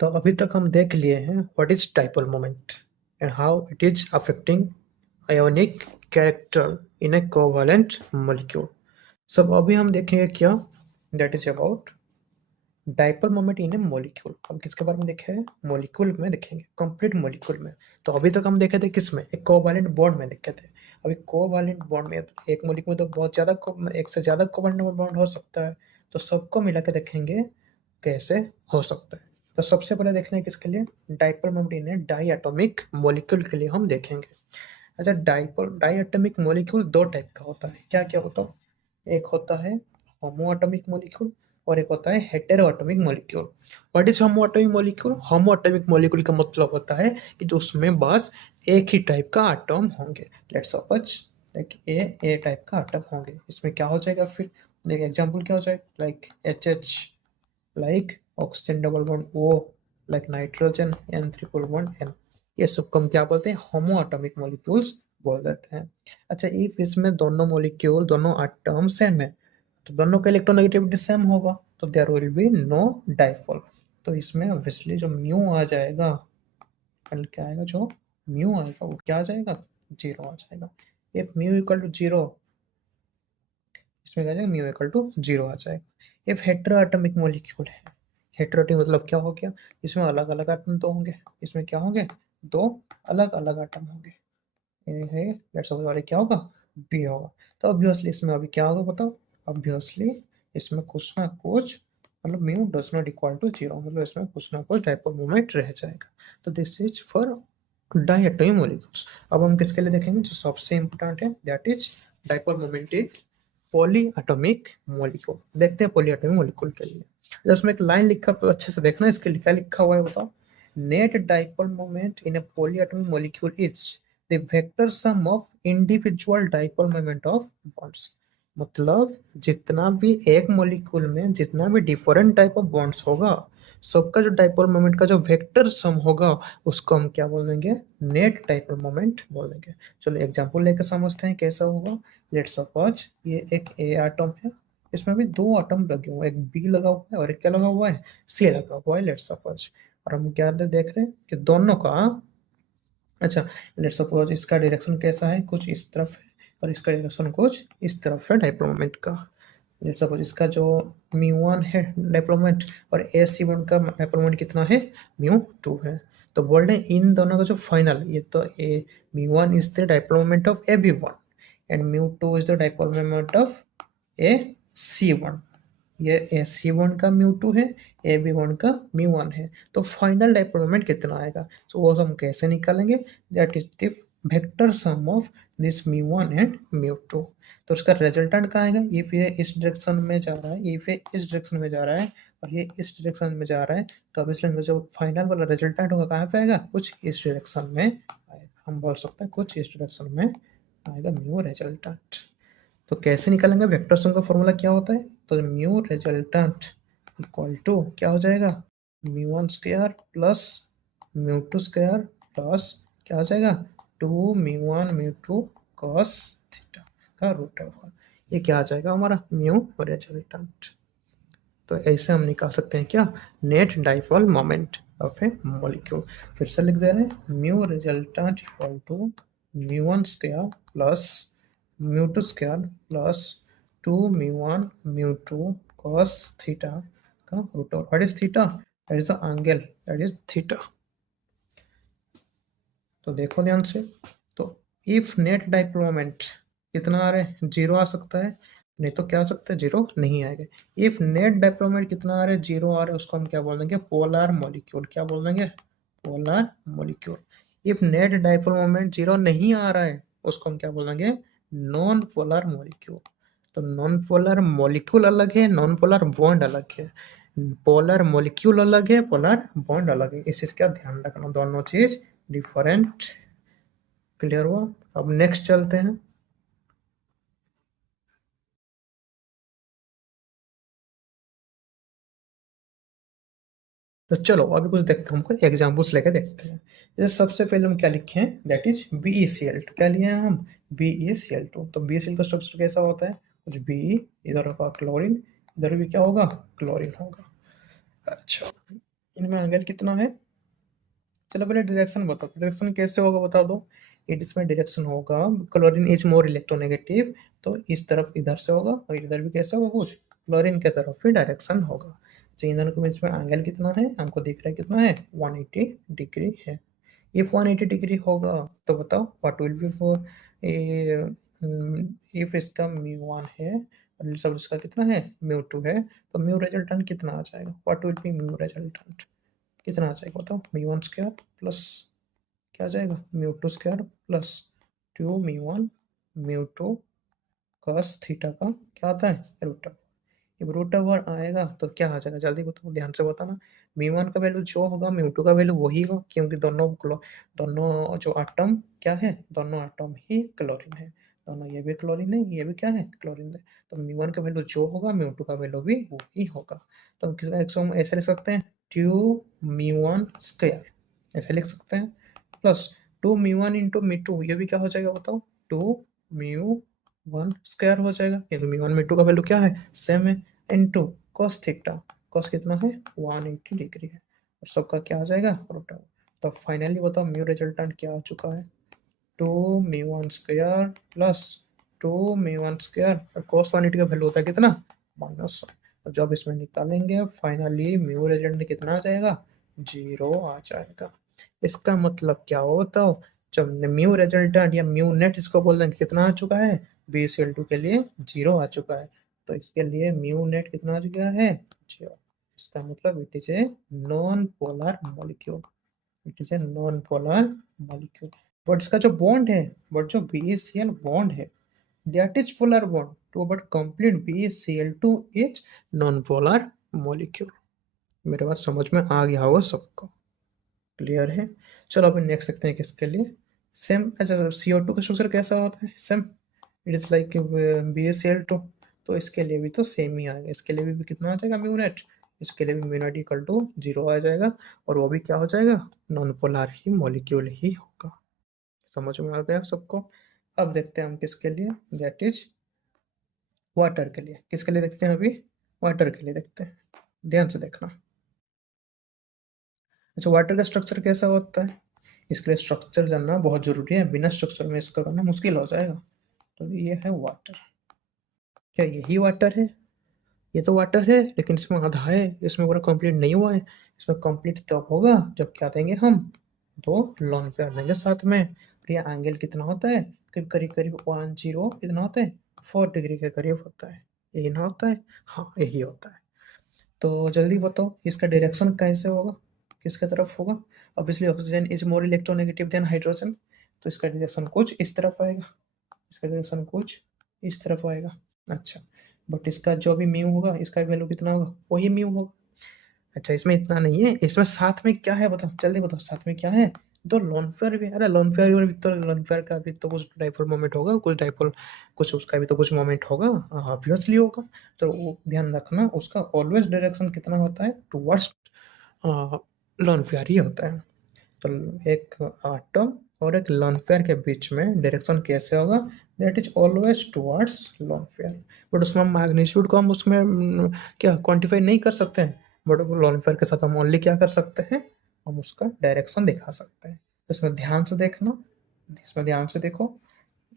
तो अभी तक हम देख लिए हैं what is dipole moment and how it is affecting ionic character in A covalent molecule. सब अभी हम देखेंगे क्या, that is about dipole moment in A molecule. हम किसके बारे में देखेंगे? मॉलिक्यूल में देखेंगे, कंप्लीट मॉलिक्यूल में। तो अभी तक हम देखे थे किसमें? एक कोवैलेंट बॉन्ड में देखे थे। अभी कोवैलेंट बॉन्ड में एक मॉलिक्यूल में तो बहुत ज़्यादा एक से ज़्यादा कोवैलेंट बॉन्ड हो सकता है, तो सबको मिला के देखेंगे कैसे हो सकता है। तो सबसे पहले देख लें किसके लिए, dipole moment in a diatomic molecule के लिए हम देखेंगे। अच्छा, डाई एटॉमिक मॉलिक्यूल दो टाइप का होता है। क्या क्या होता है? एक होता है होमो एटॉमिक मॉलिक्यूल और एक होता है hetero atomic molecule. What is homo atomic molecule? Homo atomic molecule का मतलब होता है कि जो उसमें बस एक ही टाइप का एटॉम होंगे। Let's suppose like a type का एटॉम होंगे। इसमें क्या हो जाएगा फिर? देखिए एग्जांपल क्या हो जाएगा, like H like oxygen double bond O, like nitrogen N triple bond N. ये सब को हम क्या बोलते हैं? होमो एटॉमिक मॉलिक्यूल्स बोल देते हैं। अच्छा, इफ इसमें दोनों मॉलिक्यूल दोनों एटम सेम है तो दोनों का इलेक्ट्रोनेगेटिविटी सेम होगा, तो there will be no dipole. तो इसमें ऑब्वियसली जो म्यू आ जाएगा, कल क्या आएगा, जो म्यू आएगा वो क्या आ जाएगा? जीरो आ जाएगा। If mu equal to zero, इसमें क्या आ जाएगा? म्यू इक्वल टू जीरो आ जाएगा। इफ हेटेरोएटॉमिक मॉलिक्यूल है, हेटेरोएटॉमिक मतलब क्या हो गया? इसमें अलग अलग एटम तो होंगे। इसमें क्या होंगे? दो अलग अलग एटम होंगे। ये है, लेट्स सपोज वाले क्या होगा? बी होगा। तो ऑब्वियसली इसमें अभी क्या होगा बताओ? ऑब्वियसली इसमें कुछ ना कुछ, मतलब mu does not equal to zero, मतलब इसमें कुछ ना कुछ डाइपोल मोमेंट रह जाएगा। तो this is for diatomic molecules. अब हम किसके लिए देखेंगे? जो सबसे इंपॉर्टेंट है, that is dipole moment in poly atomic molecule. देखते हैं पॉली एटॉमिक मॉलिक्यूल के लिए। जब उसमें एक लाइन लिखा तो अच्छे से देखना, इसके क्या लिखा हुआ है बताओ। Net dipole moment in A poly atomic molecule is the vector sum of individual dipole moment of bonds. मतलब जितना भी एक मॉलिक्यूल में जितना भी डिफरेंट टाइप ऑफ बॉन्ड्स होगा, सबका जो डाइपोल मोमेंट का जो वेक्टर सम होगा उसको हम क्या बोलेंगे? नेट डाइपोल मोमेंट बोलेंगे। चलो एग्जांपल लेकर समझते हैं कैसा होगा। लेट्स सपोज ये एक ए एटम है, इसमें भी दो एटम लगे हुए हैं, एक बी लगा हुआ है और एक क्या लगा हुआ है? सी लगा हुआ है। लेट्स सपोज, और हम क्या देख रहे हैं कि दोनों का, अच्छा लेट्स सपोज इसका डायरेक्शन कैसा है? कुछ इस तरफ है और इसका डायरेक्शन कुछ इस तरफ है डाइपोल मोमेंट का। लेट्स सपोज इसका जो म्यू 1 है डाइपोल मोमेंट और ए सी वन का डाइपोल मोमेंट कितना है? म्यू 2 है। तो बोल रहे हैं इन दोनों का जो फाइनल, ये तो a mu 1 is the dipole moment of A B one and mu 2 is the dipole moment of A C one. ये ए सी वन का म्यू 2 है, ए बी वन का म्यू 1 है। तो फाइनल डाइपोल मोमेंट कितना आएगा? तो वो हम कैसे निकालेंगे? That is the vector sum of this mu 1 and mu 2। तो उसका रिजल्टेंट कहाँ आएगा? इफ ये इस डायरेक्शन में जा रहा है, इफ ये इस डायरेक्शन में जा रहा है और ये इस डायरेक्शन में जा रहा है, तो अब इसलिए जो फाइनल वाला रिजल्टेंट होगा कहाँ पे आएगा? कुछ इस डायरेक्शन में आएगा। हम बोल सकते हैं कुछ इस डायरेक्शन में आएगा म्यू रिजल्टेंट। तो कैसे निकालेंगे? वेक्टर सम का फॉर्मूला क्या होता है? तो म्यू रिजल्टेंट इक्वल टू क्या हो जाएगा? Mu 1 square plus mu 2 square plus क्या हो जाएगा? 2 म्यू 1 म्यू 2 कॉस थीटा का रूट ओवर। ये क्या आ जाएगा हमारा? Mu resultant. तो ऐसे हम निकाल सकते हैं क्या? Net dipole moment of a molecule. फिर से लिख दे रहे हैं, mu resultant equal to mu 1 square plus mu 2 square plus 2 mu 1 mu 2 cos theta का root over. What is theta? That is the angle, that is theta. तो देखो ध्यान से, तो इफ नेट डाइपोल मोमेंट कितना आ रहा है? जीरो आ सकता है, नहीं तो क्या आ सकता है? जीरो नहीं आएगा। इफ नेट डाइपोल मोमेंट कितना आ रहा है? जीरो आ रहा है, उसको हम क्या बोल देंगे? Polar molecule. क्या बोल देंगे? Polar molecule. If net dipole moment zero नहीं आ रहा है, उसको हम क्या बोल देंगे? Non polar molecule. तो नॉन पोलर मॉलिक्यूल अलग है, नॉन पोलर बॉन्ड अलग है। पोलर मॉलिक्यूल अलग है, पोलर बॉन्ड अलग है। इस चीज का ध्यान रखना, दोनों चीज डिफरेंट। क्लियर हुआ? अब नेक्स्ट चलते हैं। तो चलो अभी कुछ देखते हैं, हमको एग्जाम्पल्स लेके देखते हैं। जैसे सबसे पहले हम क्या लिखे हैं? That is BeCl2। क्या लिए हैं हम? BeCl2। तो BeCl का स्ट्रक्चर कैसा होता है? कुछ बी, इधर होगा क्लोरीन, इधर भी क्या होगा? क्लोरीन होगा। अच्छा, इनमें एंगल कितना है? चलो पहले डायरेक्शन बताओ, डायरेक्शन कैसे होगा बता दो। इट इसमें डायरेक्शन होगा, क्लोरीन इज मोर इलेक्ट्रोनेगेटिव, तो इस तरफ इधर से होगा और इधर भी कैसे होगा, कुछ क्लोरीन के तरफ ही डायरेक्शन होगा। तो इन दोनों के बीच में एंगल कितना है, हमको दिख रहा है कितना है, 180 डिग्री है। इफ 180 डिग्री होगा तो बताओ what will be for, if इसका म्यू 1 है और सब इसका कितना है, म्यू 2 है, तो म्यू रिजल्टेंट कितना आ जाएगा, what will be mu resultant, कितना आ जाएगा बताओ, म्यू 1 स्क्वायर प्लस क्या आ जाएगा, mu 2 square plus 2 mu 1 mu 2 cos theta का क्या आता है, रूट। जब रूट ओवर आएगा तो क्या आ जाएगा, जल्दी बताओ, ध्यान से बताना। म्यू 1 का वैल्यू जो होगा म्यू 2 का वैल्यू वही होगा, क्योंकि दोनों जो एटम क्या है, दोनों एटम ही क्लोरीन है, दोनों ये भी क्लोरीन है, ये भी क्या है, क्लोरीन है। तो म्यू 1 का वैल्यू जो होगा म्यू 2 का वैल्यू भी वही होगा। तो हम ऐसे लिख सकते हैं, 2 म्यू 1 स्क्वायर, ऐसे लिख सकते हैं, प्लस 2 म्यू 1 इंटू म्यू 2, ये भी क्या हो जाएगा बताओ, 2 म्यू 1 स्क्वायर हो जाएगा, क्योंकि म्यू 1 म्यू 2 का वैल्यू क्या है, सेम है, इंटू कॉस थीटा, कॉस कितना है, 180 डिग्री है, और सबका क्या आ जाएगा, रूट ओवर। तो फाइनली बताओ म्यू रिजल्टेंट क्या आ चुका है, 2 mu 1 square plus 2 mu 1 square, और कॉस 180 का वैल्यू होता है कितना, -1। और जब इसमें निकालेंगे फाइनली म्यू रिजल्टेंट कितना आ जाएगा, 0 आ जाएगा। इसका मतलब क्या होता है, जब म्यू रिजल्टेंट या म्यू नेट इसको बोल देंगे कितना आ चुका है, BCl2 के लिए 0 आ चुका है, तो इसके लिए म्यू नेट कितना आ चुका है, 0। इसका मतलब it is a non polar molecule, it is a non polar molecule. But इसका जो बॉन्ड है, बट जो BeCl बॉन्ड है, that is polar bond too, but complete BeCl2 is non polar molecule. मेरे बात समझ में आ गया होगा सबको, क्लियर है। चलो अभी नेक्स्ट देखते हैं किसके लिए, सेम। अच्छा CO2 का स्ट्रक्चर कैसा होता है, same, it is like BeCl2, तो इसके लिए भी तो सेम ही आएगा, इसके लिए भी कितना आ जाएगा म्यू नेट, इसके लिए भी म्यू नेट इक्वल टू 0 आ जाएगा, और वो भी क्या हो जाएगा, नॉन पोलर ही मॉलिक्यूल ही होगा। समझ में आ गया सबको। अब देखते हैं हम किसके लिए, दैट इज वाटर के लिए। किसके लिए देखते हैं अभी, वाटर के लिए देखते हैं, ध्यान से देखना। अच्छा वाटर का स्ट्रक्चर कैसा होता है, इसके लिए स्ट्रक्चर जानना बहुत जरूरी है, बिना स्ट्रक्चर में इसका करना मुश्किल हो जाएगा। तो ये है वाटर, क्या यही वाटर है, ये तो वाटर है लेकिन इसमें आधा है, इसमें पूरा कंप्लीट नहीं हुआ है, इसमें कंप्लीट तब होगा जब क्या देंगे हम, दो लॉन पेयर देंगे साथ में। और ये एंगल कितना होता है, करीब करीब करीब 10 कितना होता है, 4 डिग्री के करीब होता है, यही ना होता है, हाँ यही होता है। तो जल्दी बताओ इसका डायरेक्शन कैसे होगा, किसके तरफ होगा। Obviously oxygen is more electronegative than hydrogen, तो इसका डायरेक्शन कुछ इस तरफ आएगा, इसका डायरेक्शन कुछ इस तरफ आएगा। अच्छा बट इसका जो भी म्यू होगा, इसका वैल्यू कितना होगा, वही म्यू होगा। अच्छा इसमें इतना नहीं है, इसमें साथ में क्या है बताओ, जल्दी बताओ साथ में क्या है, दो लोन पेयर भी, अरे लोन पेयर भी तो, लोन पेयर का भी तो कुछ डाइपोल मोमेंट होगा, कुछ डाइपोल, कुछ उसका भी तो कुछ मोमेंट होगा, ऑब्वियसली होगा। तो वो ध्यान रखना, उसका ऑलवेज डायरेक्शन कितना होता है, टुवर्ड्स लोन पेयर ही होता है। तो एक एटम और एक लोन पेयर के बीच में डायरेक्शन कैसे होगा, that is always towards lone pair. But उसमें मैग्नीट्यूड को हम उसमें क्या क्वांटिफाई नहीं कर सकते हैं, बट लोन पेयर के साथ हम ओनली क्या कर सकते हैं, हम उसका डायरेक्शन दिखा सकते हैं। इसमें ध्यान से देखना, इसमें ध्यान से देखो,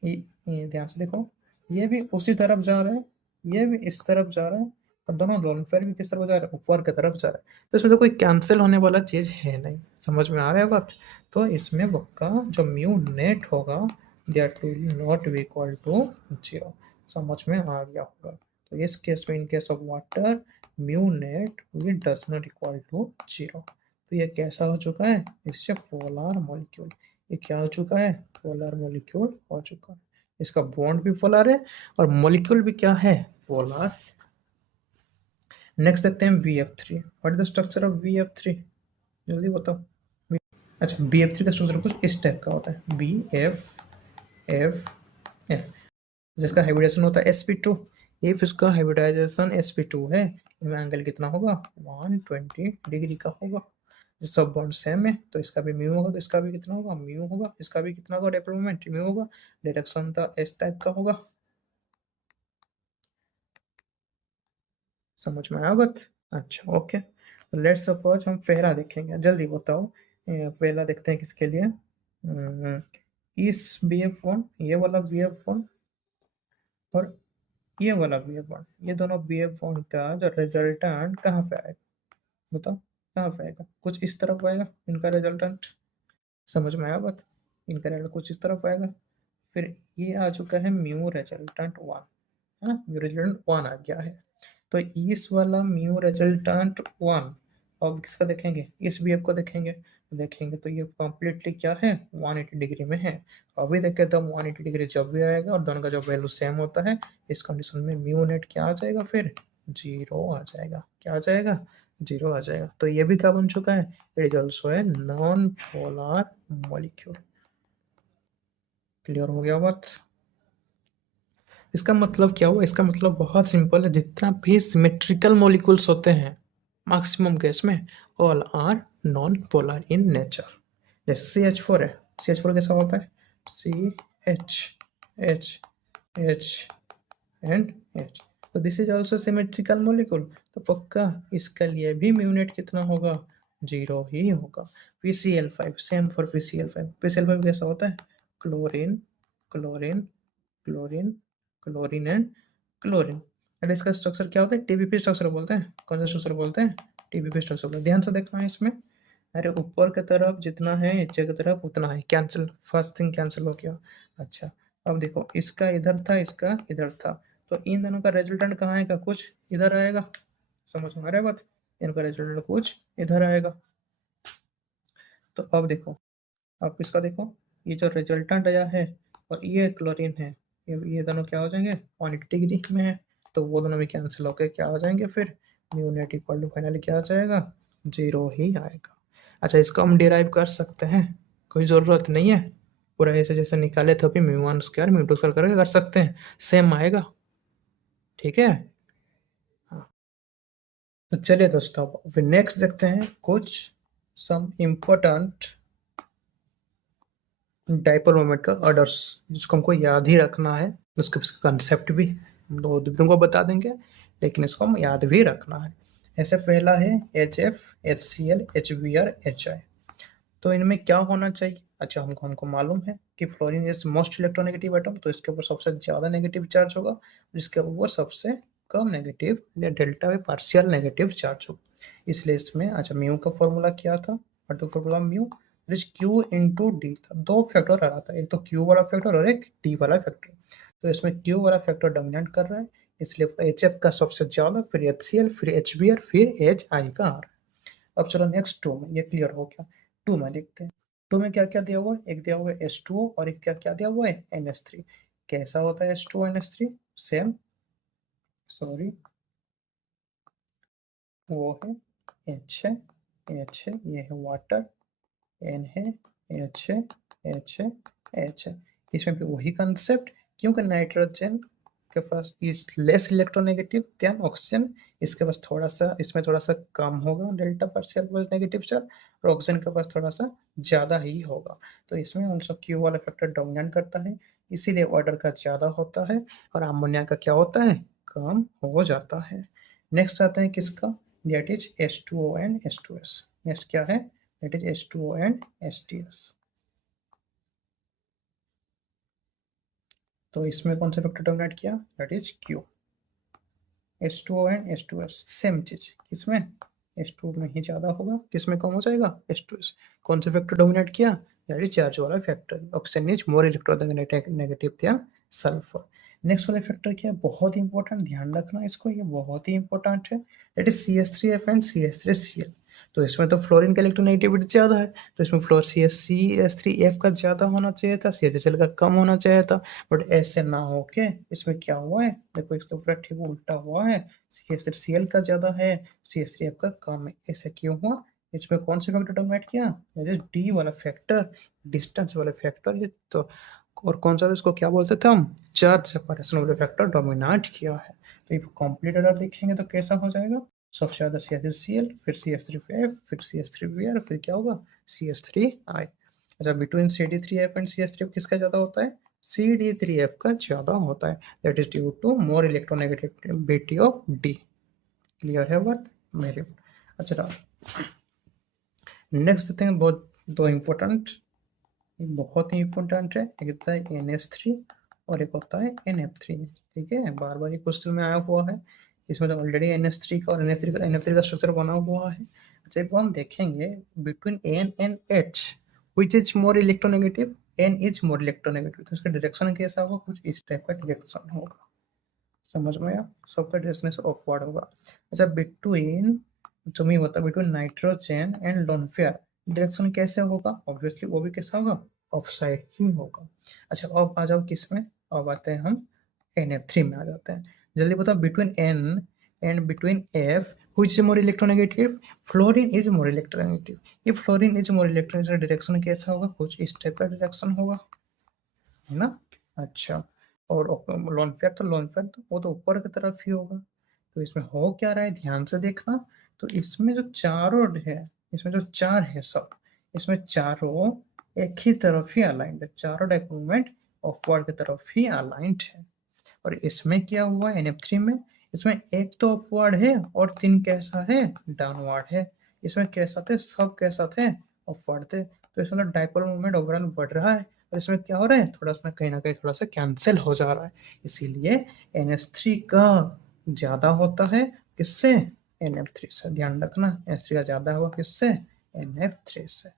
ये ध्यान से देखो, ये भी उसी तरफ जा रहा है, ये भी इस तरफ जा रहा है, और दोनों लोन पेयर भी किस तरफ जा रहा है, ऊपर की तरफ जा रहा है। तो इसमें तो कोई कैंसिल होने वाला चीज है नहीं, समझ में आ रहा है बात। तो इसमें का जो म्यू नेट होगा, that will not be equal to 0, समझ में आ गया होगा। तो इस केस में, in case of water, mu net will does not equal to 0। तो ये कैसा हो चुका है, इससे पोलर मॉलिक्यूल, ये क्या हो चुका है, पोलर मॉलिक्यूल हो चुका है। इसका बॉन्ड भी पोलर है और मॉलिक्यूल भी क्या है, पोलर। नेक्स्ट देखते हैं VF3, what is the structure of VF3, जल्दी बताओ। अच्छा BF3 का स्ट्रक्चर कुछ इस टाइप का होता है, BF जिसका हाइब्रिडेशन होता है sp2। इफ इसका हाइब्रिडाइजेशन sp2 है, इनमें एंगल कितना होगा, 120 डिग्री का होगा। सब बॉन्ड सेम है तो इसका भी म्यू होगा, तो इसका भी कितना होगा, म्यू होगा, इसका भी कितना होगा, डेवलपमेंट म्यू होगा, डायरेक्शन तो इस टाइप का होगा। समझ में आया बात, अच्छा ओके। तो लेट्स सपोज हम पहला देखेंगे, जल्दी बताओ। पहला देखते हैं किसके लिए। इस BF1, ये वाला BF1 और ये वाला BF1, ये दोनों BF1 का जो रिजल्टेंट कहाँ पे आएगा, बताओ कहाँ पे आएगा? कुछ इस तरफ आएगा इनका रिजल्टेंट। समझ में आया बात? इनका रिजल्ट कुछ इस तरफ आएगा। फिर ये आ चुका है म्यू रिजल्टेंट 1, है ना, म्यू रिजल्टेंट 1 आ गया है। तो इस वाला म्यू रिजल्टेंट 1 अब किसका देखेंगे, इस BF को देखेंगे। देखेंगे तो ये कम्प्लीटली क्या है, 180 डिग्री में है। अभी देखें तो 180 डिग्री जब भी आएगा और दोनों का जब वैल्यू सेम होता है, इस कंडीशन में म्यू नेट क्या आ जाएगा, फिर 0 आ जाएगा। क्या आ जाएगा? 0 आ जाएगा। तो ये भी क्या बन चुका है, it is also a non polar molecule. Clear हो गया बात? इसका मतलब क्या हुआ? इसका मतलब बहुत सिंपल है, जितना भी सिमेट्रिकल मॉलिक्यूल्स होते हैं मैक्सिमम केस में, all are non polar in nature. जैसे CH4 है, CH4 कैसा होता है, CH H एंड H। तो this is also symmetrical molecule. तो पक्का इसका लिए भी म्यूनेट कितना होगा, 0 ही होगा। PCl5, same for PCl5। PCl5 कैसा होता है, chlorine chlorine chlorine chlorine and chlorine. And इसका स्ट्रक्चर क्या होता है, TPP स्ट्रक्चर बोलते हैं। कौन सा स्ट्रक्चर बोलते हैं, TPP स्ट्रक्चर बोलते हैं। ध्यान से देखना है इसमें। अरे ऊपर की तरफ जितना है नीचे की तरफ उतना है, कैंसिल, फर्स्ट थिंग कैंसिल हो गया। अच्छा, अब देखो इसका इधर था, इसका इधर था, तो इन दोनों का रिजल्टेंट कहाँ आएगा, कुछ इधर आएगा। समझ में आ रहा है बात? इनका रिजल्टेंट कुछ इधर आएगा। तो अब देखो, अब इसका देखो, ये जो रिजल्टेंट आया है और ये क्लोरीन है, ये दोनों क्या हो जाएंगे, 180 डिग्री में है। तो वो दोनों भी कैंसिल होकर क्या हो जाएंगे, फिर mu net equal to finally क्या आ जाएगा, 0 ही आएगा। अच्छा, इसको हम डिराइव कर सकते हैं, कोई ज़रूरत नहीं है। पूरा ऐसे जैसे निकाले थे अभी, μ1² μ2² करके कर सकते हैं, सेम आएगा। ठीक है, हाँ। तो चलिए दोस्तों, फिर नेक्स्ट देखते हैं कुछ सम इम्पोर्टेंट डाइपोल मोमेंट का ऑर्डर्स, जिसको हमको याद ही रखना है। उसके कंसेप्ट भी हम दो तुमको बता देंगे, लेकिन इसको हम याद भी रखना है। ऐसे पहला है HF, HCl, HBr, HI। तो इनमें क्या होना चाहिए? अच्छा, हमको मालूम है कि fluorine is most electronegative atom, तो इसके ऊपर सबसे ज़्यादा नेगेटिव चार्ज होगा, जिसके ऊपर सबसे कम नेगेटिव या डेल्टा व पार्शियल नेगेटिव चार्ज होगा। इसलिए इसमें, अच्छा, म्यू का फॉर्मूला क्या था, और तो formula mu Q into D था। दो फैक्टर आ रहा था, एक तो Q वाला फैक्टर और एक D वाला फैक्टर। तो इसमें Q वाला फैक्टर डोमिनेट कर रहा है, इसलिए HF का सबसे ज़्यादा, फिर HCl, फिर HBr, फिर HI का आ रहा है। अब चलो नेक्स्ट 2 में, ये क्लियर हो गया। 2 में देखते हैं। 2 में क्या क्या दिया हुआ है, एक दिया हुआ है H2O और एक क्या दिया हुआ है, NH3। कैसा होता है H2O NH3, सेम, सॉरी, वो है H है, H है, ये है वाटर, N है, H है, H है, H है। इसमें भी वही कंसेप्ट, क्योंकि नाइट्रोजन के पास is less electronegative than oxygen, इसके पास थोड़ा सा, इसमें थोड़ा सा कम होगा डेल्टा पार्शियल नेगेटिव चार्ज, और ऑक्सीजन के पास थोड़ा सा ज़्यादा ही होगा। तो इसमें ऑल्सो Q वाला फैक्टर डोमिनेट करता है, इसीलिए ऑर्डर का ज़्यादा होता है, और अमोनिया का क्या होता है, कम हो जाता है। नेक्स्ट आता है किसका, that is H2O and H2S। Next क्या है, that is H2O and HTS। तो इसमें कौन सा फैक्टर डोमिनेट किया, that is Q। H2O and H2S same चीज, किसमें, H2O में ही ज़्यादा होगा, किसमें कम हो जाएगा, H2S। कौन सा फैक्टर डोमिनेट किया, that is चार्ज वाला factor. Oxygen is more electronegative than sulphur. Next वाला फैक्टर क्या है, बहुत ही इंपॉर्टेंट, ध्यान रखना इसको, ये बहुत ही इंपॉर्टेंट है, that is CH3F and CH3Cl। तो इसमें तो फ्लोरीन का इलेक्ट्रोनेगेटिविटी ज़्यादा है, तो इसमें फ्लोर CH3F का ज़्यादा होना चाहिए था, CHCl का कम होना चाहिए था। बट ऐसे ना हो के इसमें क्या हुआ है, देखो इसके ऊपर ठीक उल्टा हुआ है, CH3Cl का ज़्यादा है, CH3F का कम है। ऐसे क्यों हुआ, इसमें कौन सा फैक्टर डोमिनेट किया, डी वाला फैक्टर, डिस्टेंस वाला फैक्टर। ये तो, और कौन सा, इसको क्या बोलते थे हम, चार्ज सेपरेशन वाला फैक्टर डोमिनेट किया है। तो ये कंप्लीट ऑर्डर देखेंगे तो कैसा हो जाएगा, सबसे ज़्यादा CH3Cl, फिर CH3F, फिर CH3Br, फिर क्या होगा, CH3I। अच्छा, बिटवीन CD3F एंड CH3F किसका ज़्यादा होता है, CD3F का ज़्यादा होता है, that is due to more electronegativity of D। Clear है बात मेरे? अच्छा, नेक्स्ट देखते हैं बहुत दो इम्पोर्टेंट, बहुत ही इम्पोर्टेंट है। एक होता है NH3 और एक होता है NF3। ठीक है, बार बार ये क्वेश्चन में आया हुआ है। इसमें तो ऑलरेडी NH3 का और NF3 का स्ट्रक्चर बना हुआ है। अच्छा, एक हम देखेंगे between N and H which is more electronegative. N is more electronegative, तो इसका डायरेक्शन कैसा होगा, कुछ इस टाइप का डायरेक्शन होगा। समझ में आया, सबका डायरेक्शन ऑफवर्ड होगा। अच्छा, बिटवीन जो मैं बता बिटवीन नाइट्रोजन एंड लोनफेयर डायरेक्शन कैसे होगा, ऑब्वियसली वो भी कैसा होगा, ऑफ साइड ही होगा। अच्छा, अब आ जाओ किस में, अब आते हैं हम NF3 में आ जाते हैं। जल्दी बताओ, between N and between F which is more electronegative, fluorine is more electronegative. ये fluorine is more electronegative, direction कैसा होगा, कुछ इस टाइप का डायरेक्शन होगा, है ना। अच्छा, और लोन फेयर तो वो तो ऊपर की तरफ ही होगा। तो इसमें हो क्या रहा है, ध्यान से देखना। तो इसमें जो चारों है, इसमें जो चार है सब, इसमें चारों एक ही तरफ ही अलाइंड है, चारों डायपोलमेंट अपवर्ड की तरफ ही अलाइंड है। और इसमें क्या हुआ NF3 में, इसमें एक तो अपवर्ड है और तीन कैसा है, डाउनवर्ड है। इसमें कैसा थे, सब कैसा थे, अपवर्ड थे। तो इसमें डाइपोल मूवमेंट ओवरऑल बढ़ रहा है, और इसमें क्या हो रहा है, थोड़ा सा कहीं ना कहीं थोड़ा सा कैंसिल हो जा रहा है। इसीलिए NH3 का ज़्यादा होता है किससे, NF3 से। ध्यान रखना, NH3 का ज़्यादा हुआ किससे, NF3 से।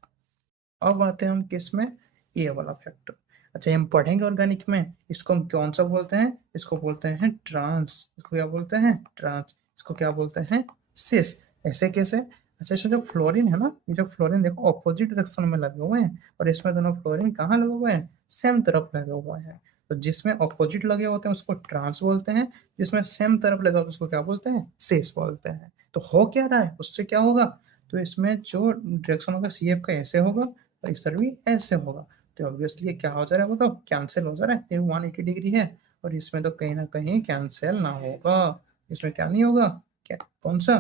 अब आते हैं हम किस में, ये वाला फैक्टर। अच्छा, हम पढ़ेंगे ऑर्गेनिक में, इसको हम कौन सा बोलते हैं, इसको बोलते हैं ट्रांस। इसको क्या बोलते हैं, ट्रांस। इसको क्या बोलते हैं, सिस। ऐसे कैसे, अच्छा, इसमें जो फ्लोरीन है ना, ये जो फ्लोरीन देखो ऑपोजिट डायरेक्शन में लगे हुए हैं, और इसमें दोनों फ्लोरीन कहाँ लगे हुए हैं, सेम तरफ लगे हुए हैं। तो जिसमें ऑपोजिट लगे होते हैं उसको ट्रांस बोलते हैं, जिसमें सेम तरफ लगा होता है उसको क्या बोलते हैं, सिस बोलते हैं। तो हो क्या रहा है, उससे क्या होगा, तो इसमें जो डायरेक्शन होगा CF का ऐसे होगा, और इस तरफ भी ऐसे होगा। तो ऑब्वियसली क्या हो जा रहा है, वो तो कैंसिल हो जा रहा है, ये 180 डिग्री है, और इसमें तो कहीं ना कहीं कैंसिल ना होगा। इसमें क्या नहीं होगा, क्या, कौन सा,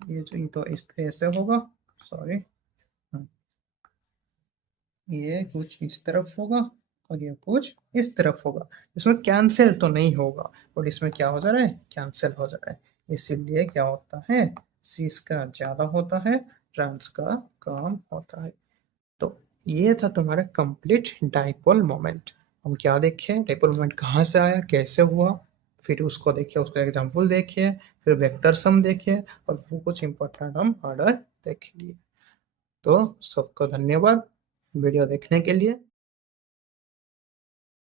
ये तो इस ऐसे होगा, सॉरी, ये कुछ इस तरफ होगा और ये कुछ इस तरफ होगा। इसमें कैंसिल तो नहीं होगा, और इसमें क्या हो जा रहा है, कैंसिल हो जा रहा है। इसीलिए क्या होता है, सीस का ज़्यादा होता है, ट्रांस का कम होता है। तो ये था तुम्हारा कंप्लीट डाइपोल मोमेंट। हम क्या देखे, डाइपोल मोमेंट कहाँ से आया, कैसे हुआ, फिर उसको देखिए, उसका एग्जाम्पल देखिए, फिर वेक्टर सम देखिए, और वो कुछ इंपॉर्टेंट हम ऑर्डर देख लिए। तो सबको धन्यवाद वीडियो देखने के लिए।